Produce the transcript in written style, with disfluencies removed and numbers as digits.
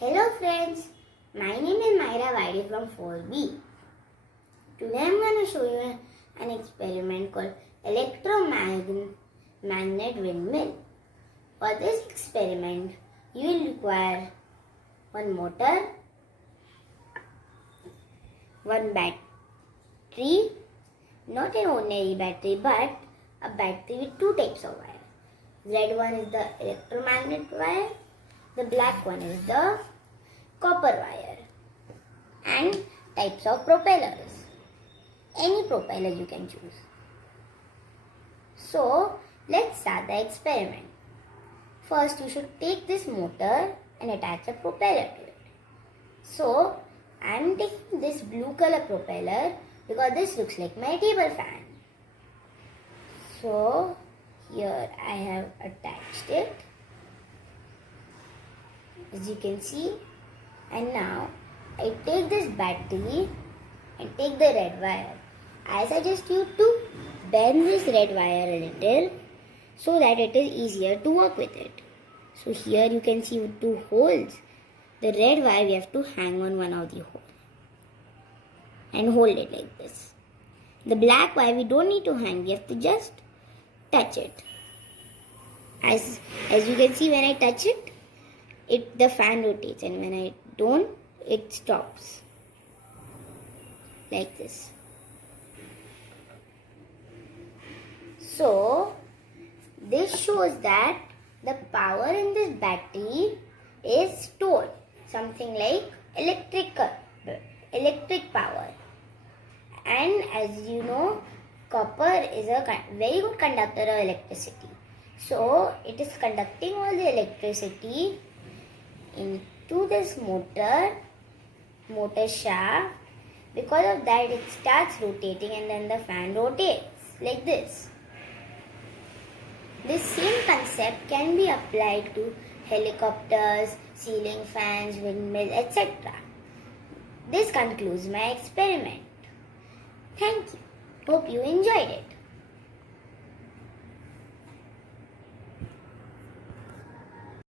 Hello friends, my name is Mayra Wade from 4B. Today I am going to show you an experiment called Electromagnet Windmill. For this experiment, you will require one motor, one battery, not an ordinary battery but a battery with two types of wire. Red one is the electromagnet wire, the black one is the copper wire, and types of propellers. Any propeller you can choose. So let's start the experiment. First you should take this motor and attach a propeller to it. So I am taking this blue color propeller because this looks like my table fan. So here I have attached it, as you can see. And now I take this battery and take the red wire. I suggest you to bend this red wire a little so that it is easier to work with it. So here you can see with two holes. The red wire we have to hang on one of the holes and hold it like this. The black wire we don't need to hang, we have to just touch it. As you can see, when I touch it, the fan rotates, and when I don't, it stops like this. So this shows that the power in this battery is stored, something like electric power. And as you know, copper is a very good conductor of electricity. So it is conducting all the electricity into this motor shaft. Because of that, it starts rotating and then the fan rotates like this. This same concept can be applied to helicopters, ceiling fans, windmills, etc. This concludes my experiment. Thank you. Hope you enjoyed it.